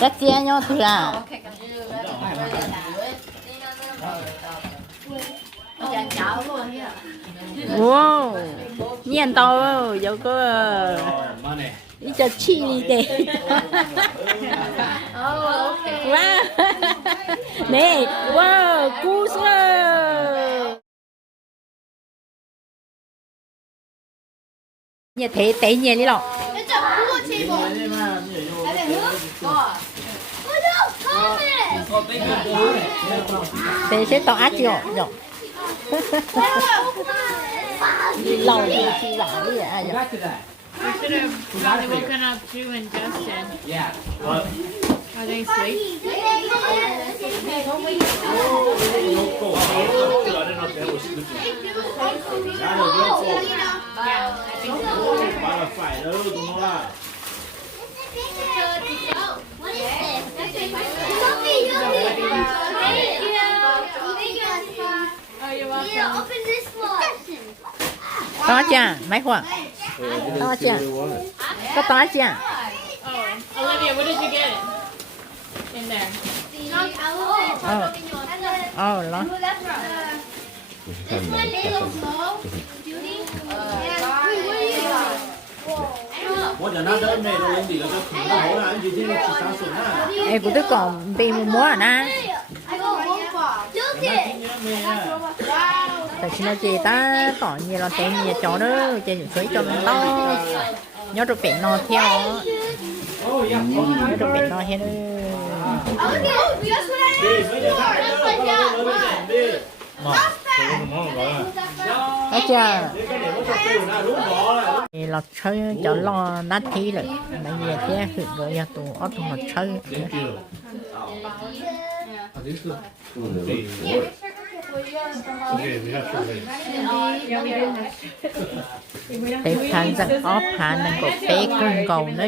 Rất chia nhau thử à. Wow, nhìn to dấu cơ. Đi cho chi đi để. Wow, nè, wow, cú sơ. Nhà thế tế nhà đi lọ. Thế sẽ tỏ ác chưa? Rồi. Lâu thì chị bảo đi à. We should have probably woken up Drew and Justin. Yeah. What? Are they asleep? Oh, you're welcome. Open this one. To chưa? Mấy khoản? To chưa? Có to chưa? Oh, Olivia, what did you get in there? Oh, lo. This one they look small. What another made lên thì là cái khủng bố là anh chị chỉ sáng sủa na. Em cũng tức còn bị mua mua à na. Look it. Tại sao chị ta tỏ nhiều là tên nhiều chó đó, chị suy cho nó to. Nhớ được biển nó theo. Nhớ được biển nó theo. Đó chưa? Thì lọt chơi cho lo nát thi rồi. Bây giờ thế hưởng rồi giờ tụ ở tụ lọt chơi. Để phán rằng ốp phán năng có bé cưng cầu nữa.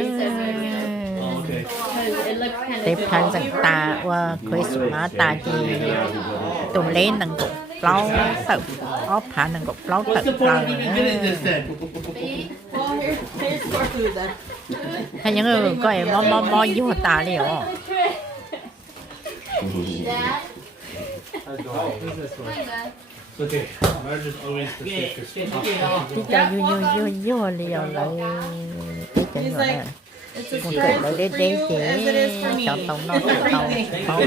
Để phán rằng ta và Christmas ta chỉ tụi lên năng có lâu tự ốp phán năng có lâu tự lần hay những người có em mò vô ta liệu. Okay. Marge is always the safest. Chị cho vô liều lại cái chân rồi nè. Một cái lại để chị chọn tổng nó tàu tàu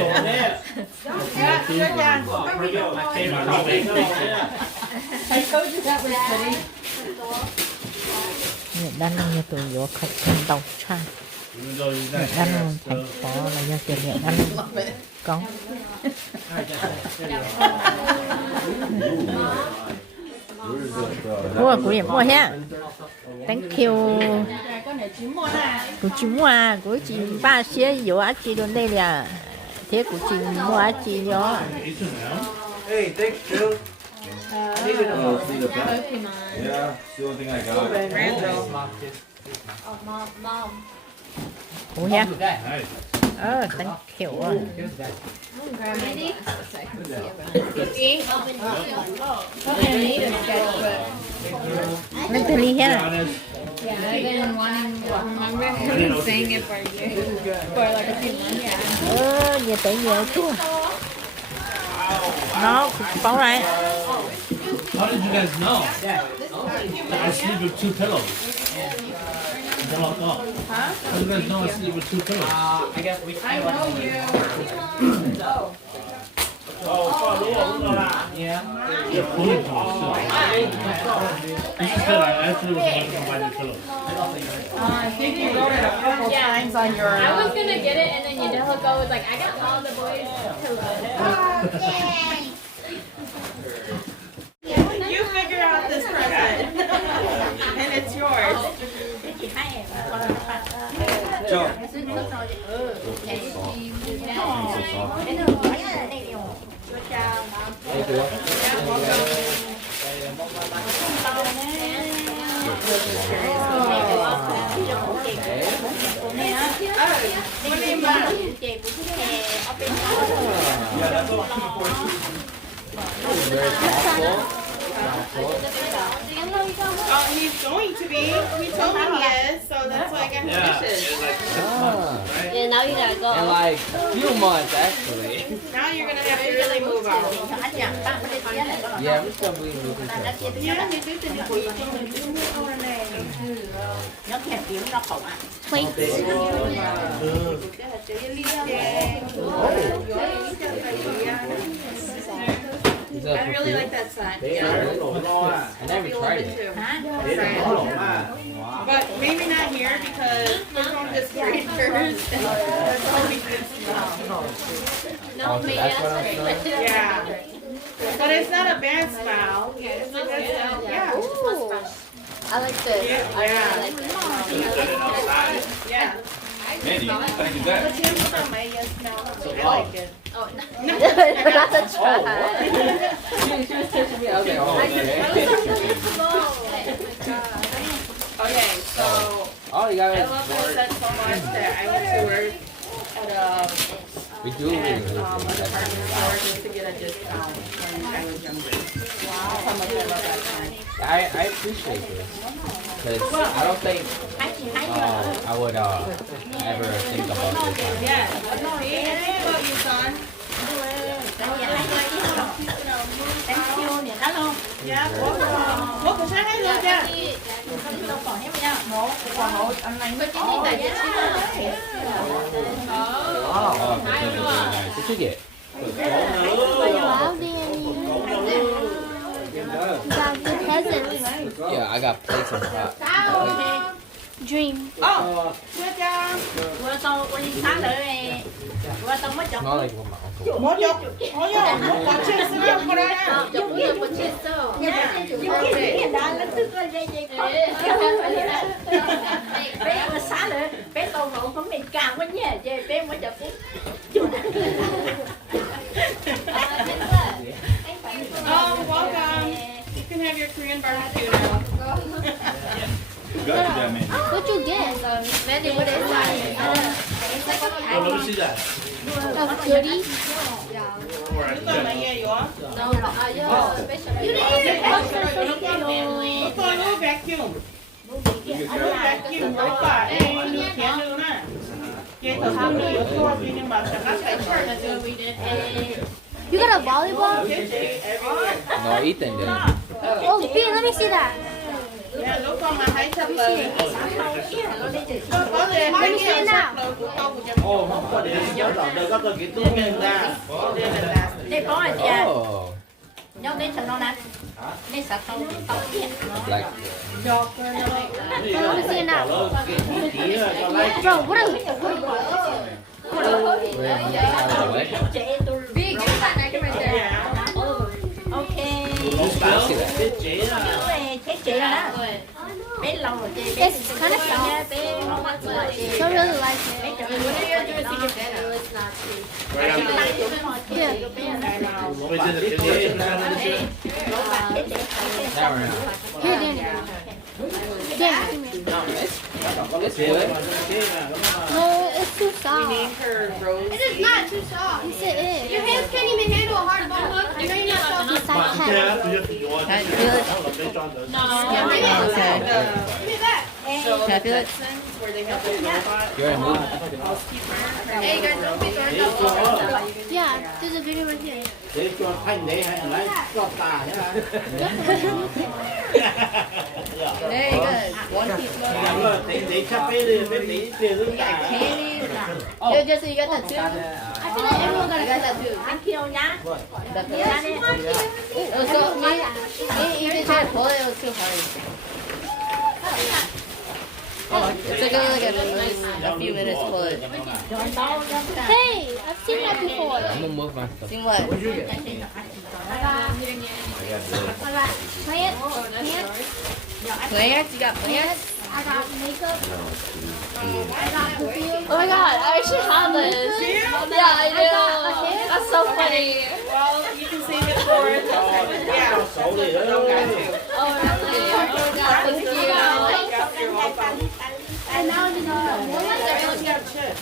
đang như tụi vô khách trên tàu xa. Đang thành phố là do tiền điện đang có. Mua của điểm mua ha. Thank you. Của chị mua à, của chị ba xe vô á chị luôn đây là. Thế của chị mua á chị vô. Hey, thanks, Jill. Yeah, the only thing I got. Ủa ha. Thank you. Mentally ha. Yeah, I've been wanting to remember. I've been saying it for years. For like a few months. Giờ tới nhiều chua. Nó bóng này. How did you guys know? I sleep with two pillows. Huh? How do you guys know I sleep with two pillows? I guess we I know you. Yeah. They're pulling pillows too. This is good. I actually was wanting to buy new pillows. I think you wrote it a couple times on your. I was gonna get it, and then Yadela was like, I got all the boys' pillows. You figure out this present, and it's yours. Joe. Very thoughtful. Oh, he's going to be. He told me he is, so that's why I got him Yeah. dishes. It's like 6 Ah. months, right? Yeah, now you gotta go. In like few months actually. Now you're gonna have to really move out. Yeah, I'm just gonna be moving to I really like that sign. I never tried it. But maybe not here because we're from the street first. That's always good smell. Oh, so that's what I'm doing? Yeah. But it's not a bad smell. It's a good smell. Yeah. I like this. Yeah. Yeah. Mandy, thank you that. But you know my smell. I like it. That's a try. She was touching me. I was like, oh, okay. Okay, so Oh, you got I it. love this set so much that I went to work at We do a really department store just to get a discount when I was younger. Wow. How much I love that sign. I appreciate this. Because I don't think I would ever think about this. Yeah. See, I think about you, son. Yeah, một cái sáng hay luôn nha. Oh, that's really nice. What you get? Wow, Danny. You got good presents. Yeah, I got plates and pot. Dream. Chưa cha. Not like what my uncle. Một chục. Ôi giời, một quả chưa xưa không có đây nè. Oh, welcome. You can have your Korean barbecue now. You got to that, Mandy. What you get? Mandy, what is that? Oh, let me see that. A goodie? Lúc nào mày nghe vậy? No, yeah, especially. Lúc tôi lúc vacuum. Lúc vacuum lúc bà em nước chén nữa nè. Cái thằng không được ở thua nhưng mà thằng nó phải chơi. You got a volleyball? No, Ethan did. Oh, Ben, let me see that. Yeah, lúc con mà thấy sắp lời. Có thể Let me see it now. của tôi của chồng. Ồ, không có để nhớ rồi, đừng có tôi kỹ tôi nghe ra. Đây là là. Đây có rồi chị. Oh, Nhau đây thằng nó nè. Đây sạch tao tao kia. like Giọt Let me see it now. Bro, what are Big, give that neck right there. Ok. I see that. Chết chị rồi đó. Bé lâu rồi chị. It's kind of soft. Bé không ăn rồi chị. I don't really like it. Bé trời ơi. What are you doing to get that? No, it's not cheap. Yeah. Never know. Here, Danny. Danny, come here. It's good. No, it's too soft. her rose. It is not too soft. Yes, it is. Your hands can't even handle a hard bone hook. You know you're not soft. It's like cat. Give me that. So Can I feel it? Texans, where they have the robot You're in mood. housekeeper. Hey, guys, don't be throwing up. Yeah, there's a video right here. Để cho thanh để hay là cho tà thế hả? Very good. One piece. Để chắc để hướng tà. You just you got that too. I feel like everyone got that too. Thank you nhá. Đập Yes, ra đi. you want to. It was so me even tried to pull it, it was too hard. It took like a few minutes to pull it. Hey, I've seen that before. I'm gonna move my stuff. Sing what? I got plants, Plants? You got plants? I got makeup, I got perfume. Oh my god, I actually have this. Yeah, I do. That's so funny. Well, you can save it for yeah. Sổ đi đó. Oh, really? Oh my god, thank you. You're welcome. And now you know. Everyone's got chips.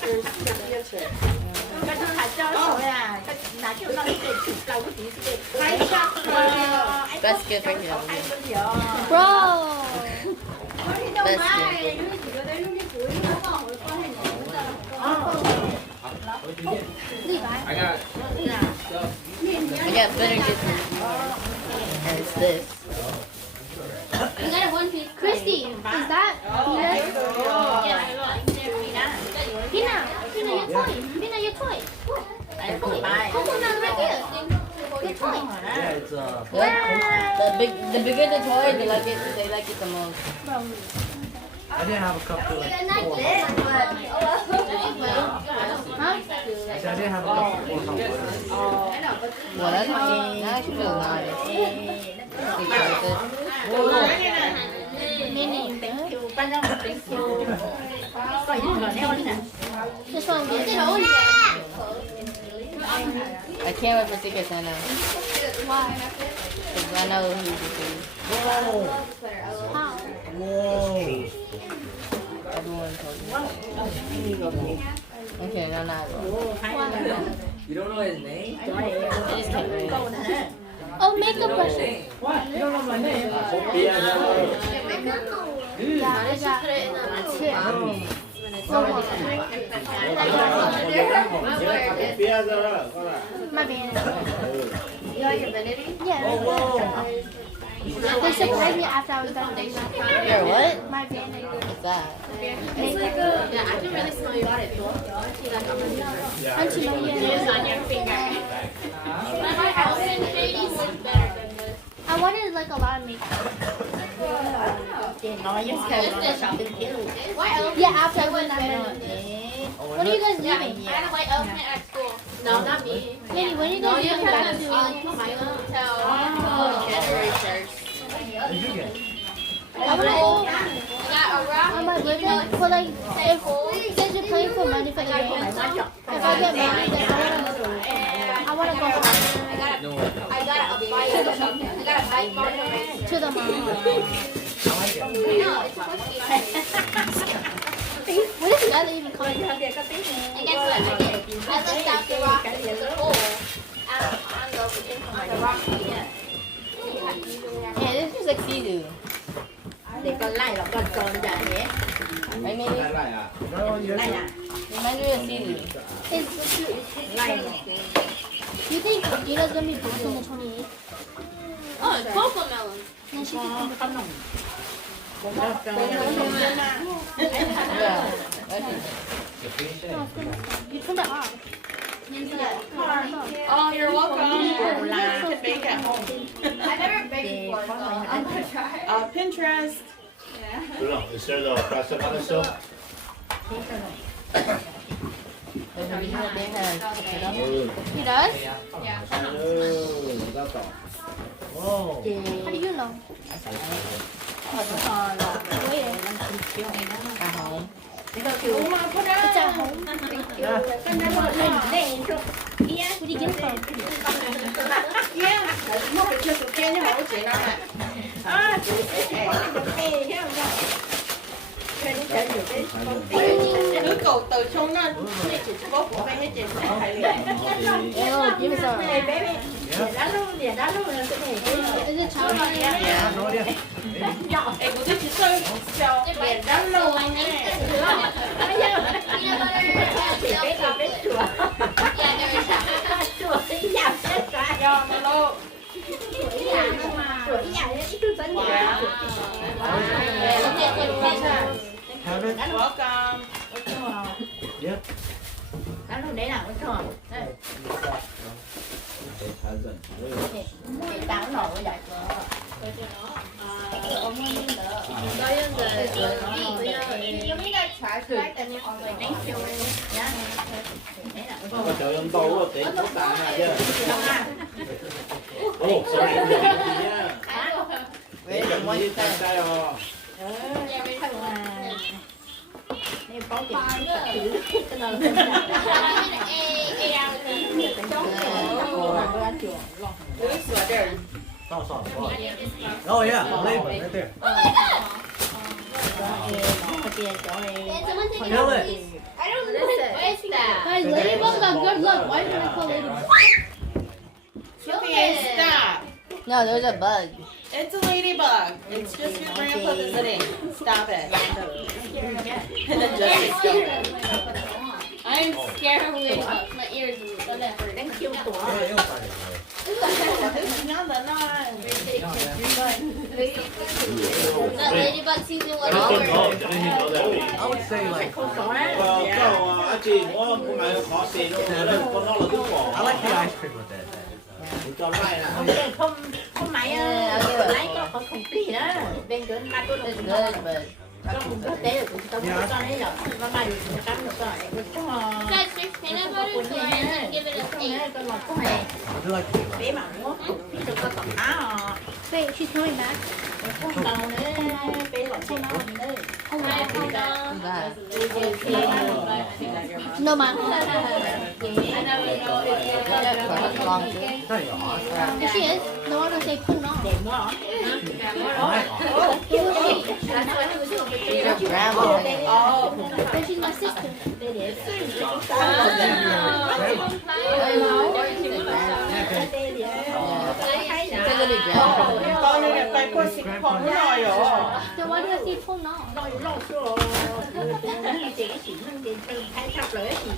There's tortilla chips. cái thứ hạt cho rồi à cái là kêu nó cái đầu cái gì cái Basket right here. Bro. Basket. I got. I got better chicken. And it's this. You got a one piece. Christy, is that peanut? Pina, your toy. Pina, your toy. Oh, no, right there. Your toy. Yeah, it's The bigger the toy, they like it the most. I didn't have a cup to like pour. Huh? I said I didn't have a cup to pour some water. Well, that's actually feels nice. You like it? This one good. I can't wait for Secret Santa. Why? Because I know who this is. How? Whoa. Everyone told me. Okay, no, not everyone. Why? You don't know his name? I just can't wait. Oh, makeup brush. Yeah, Yeah, I got two. My vanity. You like your vanity? Yeah. They surprised me after I was done with that. Your what? My vanity. What's that? It's like a I can really smell you got it though. Auntie Maria. On your finger. I wanted like a lot of makeup. Nói với kêu nó shopping thiếu. Yeah, after I went that many. When are you guys leaving? No, not me. Lady, when are you guys leaving back to? January 1st. What did you get? I wanna go on my birthday for like if since you're playing for money for the game. If I get money, then I wanna go to the mall. What is that even called? Yeah, this is like see-through. Để con lại là con tròn dạ nhé. Right, maybe? No, you're Lại à? Reminds me of see-through. Lại. You think Gina's gonna be born on the 28th? Oh, it's cocoa melon. Then she can come. Yeah. That's it. You turned it off. Oh, you're welcome. Là You can bake at home. Pinterest. Is there the pasta on still? But we have they have He does? Whoa. How do you know? Where? at home. It's at home. Where do you get it from? Mua cái chiếc kia nhưng mà có chế nào này. Cứ cầu từ trong nó bố của mày hết chuyện phải liền. Oh, give me some. Is it chocolate? Yeah, no idea. Ê, của tôi chỉ chơi chào để đá lâu anh ấy. Cho mà lâu. Have it? Welcome. Yep. Đó lúc đấy là cái tròn. Táo nổ vậy. Có trời ơi, tôi có tiền của tặng này chứ. Oh, sorry. Where's the one that? Đây có tiền. Oh yeah, label right there. Có tiền chỗ này. Feel it. I don't Where's that? Guys, ladybugs are good luck. Why did I call ladybug? Sophia, stop. No, there's a bug. It's a ladybug. It's just your grandpa visiting. Stop it. And then just stop it. I'm scared of ladybugs. My ears are Đánh kêu của. That ladybug season was I over. didn't know that. I would say like Không có á. anh chị có买khó xì nó con nó là cái vỏ. I like the ice cream with it. Cho nó này nè. Không máy lấy có không tí nữa. Bên chỗ ba tôi được rồi. Không có tế được cũng tao cho đấy rồi. Và mai được cắm được rồi. Guys, there's peanut butter, so I'm gonna give it a taste. I do like the Bé mà muốn biết được có tầm áo. Wait, she's coming back. Không đâu nữa. Bé gọi không đâu nữa. Oh my god. No, ma. There she is. No one will say poo no. Đẹp quá. There she's my sister. Con này là phải có xịt không nói rồi. Then why do I say poo no? Nói lo xưa. Chị chỉ nên thấy sắp rồi thì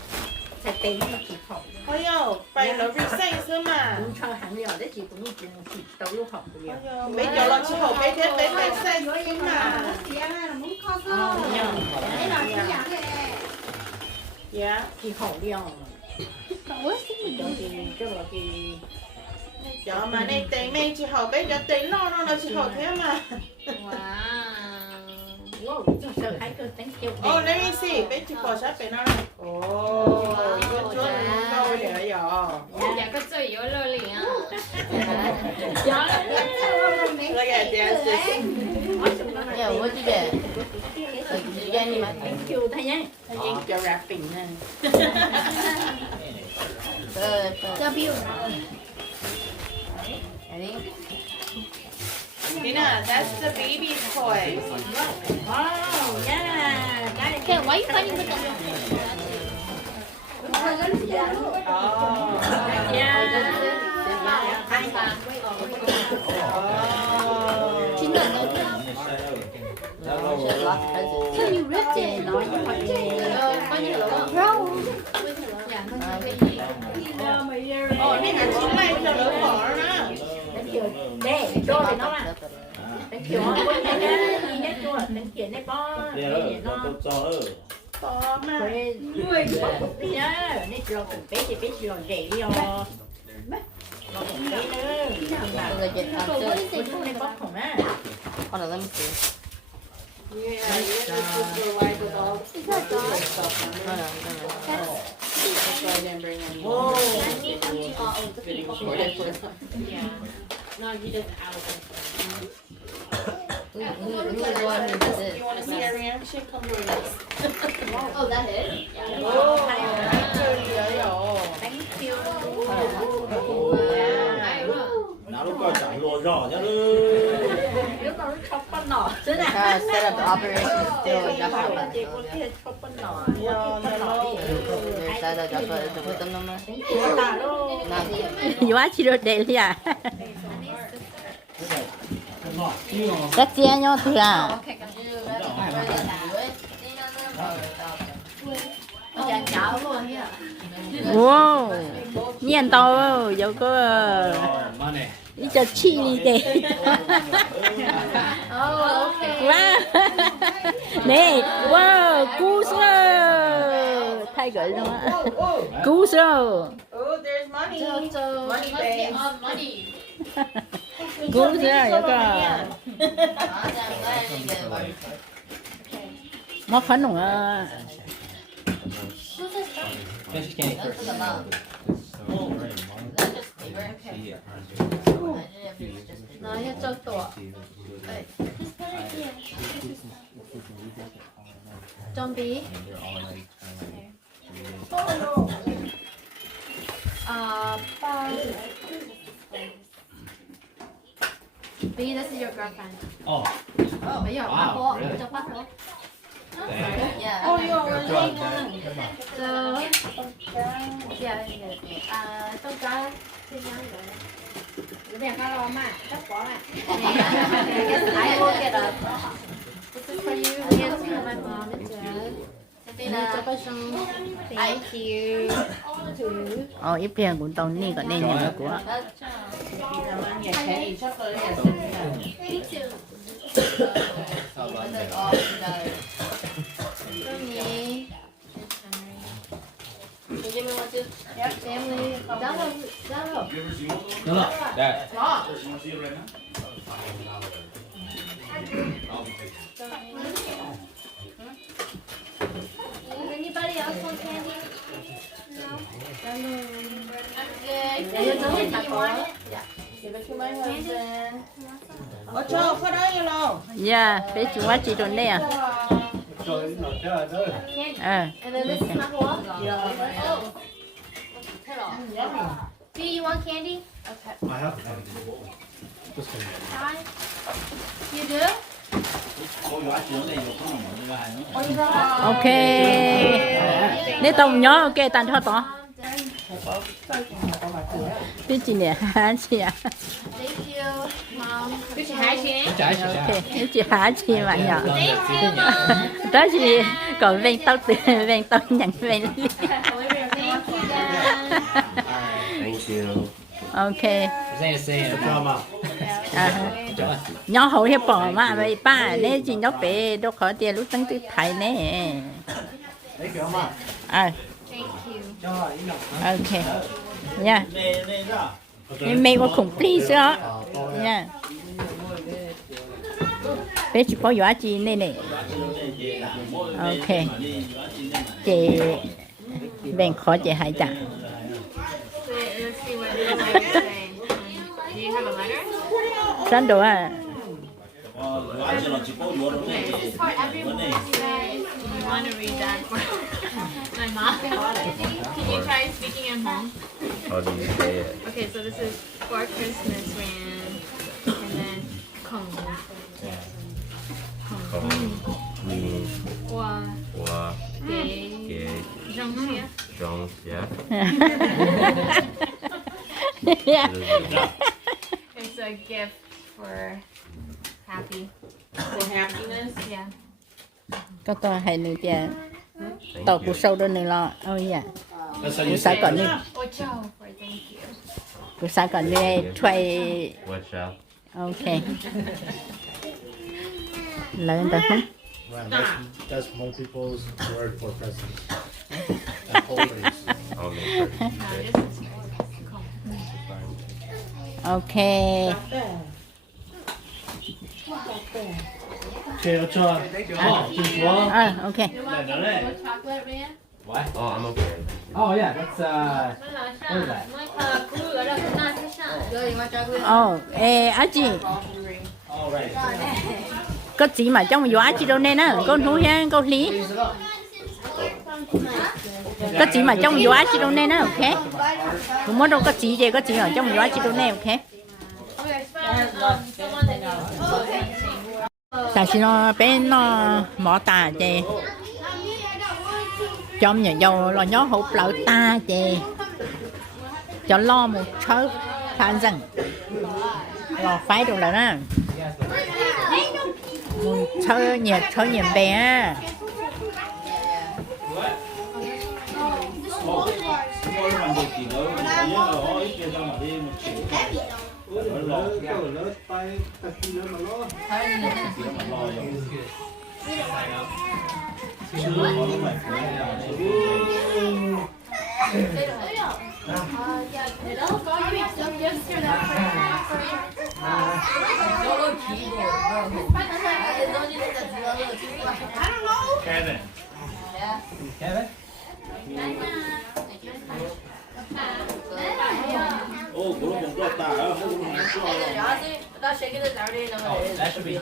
sẽ tiền mà chị học. Ôi yo, phải là recess mà. Cũng cho hẳn rồi đấy chị cũng chỉ tao lúc học rồi. Mấy giờ lo chị học mấy thế mấy recess mà. Yeah. Chị học đi không? Where's the Cho là cái Giờ mà này tiền này chị học bây giờ tiền lo nó là chị học thế mà. Wow. wow, sợ hai cơ đánh kêu. Oh, let me see. Bé chị có sát bé nó này. Oh, good job. Đâu để rồi. Dạ có chơi yếu lơ lì à. Look at this. Yeah, what you get? Jenny mà thank you thôi nhé. Thank you wrapping nè. W? Tina, that's the baby's toys. Wow, yeah. Okay, why are you fighting with them? Oh. She's not looking. Can you ripped it? Bro. Oh, đây là chúng mày cho nó bỏ nó. Thank you. Đây, cho thì nó mà. Thank you. Quên này ra, gì hết chưa? Thank you này bo. Đây nó. Bỏ mà. Nuôi bỏ cục đi á. Này cho cục bé thì bé cho rẻ đi rồi. Bỏ cục bé nữa. But what is it? Này bóc không á. Hold on, let me see. Yeah, you have to supervise with all Is that dog? Hold on, That's why I didn't bring any. Whoa. No, he doesn't out. Who's the one who does You want to see our reaction? Come join us. Oh, that is? Oh, Thank you. Nào lúc coi chẳng lùa rõ nhá. Lúc đó nó khóc con nọ. Thế Try to nào? set up the operation still in Joshua. Chị con kia khóc con nọ. Your side of Joshua is to put them on there? Tà luôn. No. Quá chị được để liền. Các chị nhau thì à. Wow, nhìn to dấu có Money. đi cho chi đi để. Wow, nè, wow, cú sơ, thay gửi luôn á, cú sơ, oh, there's money. Money bags. Money. cú sơ dấu có. Mất phấn rồi à. Finish candy first. No, it's just the Don't be. B, this is your girlfriend. Oh, Bây giờ Wow, bắt bộ, really? cho bắt bộ. Yeah. Oh, yo, we're leaving. Tôm cá thì nhá rồi. Cái này nó lo mà, chắc có mà. I will get up. This is for you. Yes, for my mom and dad. Thank you. ít tiền cũng tao nè còn nên nhà của nhà trẻ thì sắp tới là sinh Me too. For me. You give me one too? Yep, family. Down low. Được rồi. That. Does anybody else want candy? No. I'm good. Do you want it? Yeah. Give it to my husband. Ở cho có đấy rồi. dạ bé chú quá chị rồi nè And then this is my wall. Do you want candy? Okay. I have candy. Just kidding. Hi. You do? ok nếu tao nhớ ok tao cho tao biết chị nè chị à Thank you, Mom. Cái chị hai chị. ok nếu chị hả chị mà nhỏ Thank you, Mom. đó chị còn ven tao từ ven tao nhận ven Thank you, Dad. Thank you. ok Say it. Drama. nhỏ hậu hiệp bỏ mà vậy ba nếu chị nhóc bé đâu có tiền lúc tăng tư thầy nè Thank you, Mama. à Thank you. ok nha nhưng mày có khủng please đó nha bé chỉ có giá trị này nè ok chị bên khó chị hãy chẳng Wait, let's see what this letter say. Do you have a letter? sẵn đồ à It's for everyone. You want to read that for my mom? Can you try speaking at home? How do you say it? Okay, so this is for Christmas ran, and then khoom. Ni Wa wa ge ge zhong xie. zhong xie. It's a gift for happy. For happiness. Yeah. có to hay nữa kìa tàu của sâu đó nữa lo ôi dạ That's how của you sao say còn it. nữa Ocho for thank you. của sao còn nữa thuê Watch out. ok lớn ta không Right, that's Hmong people's word for presents. And holders. I'll make sure. No, this is khoom. ok Okay, 어쩌? 좀 좋아? à ok 네. Chocolate man. What? Oh, I'm okay. Oh yeah, that's what is that? ồ ê á chị All right. có chị mà trong giá chị đâu nên á con thú ha con lý có chị mà trong giá chị đâu nên á ok không muốn đâu có chị gì có chị ở trong giá chị đâu nên ok tại sao nó bé nó mỏ tà chị trong nhà giàu là nhó hộp lợn ta chị cho lo một số phan rằng lo phải được là đó số nhiệt bé Kevin. Kevin? 오, 그런 거 없다. Oh, that should be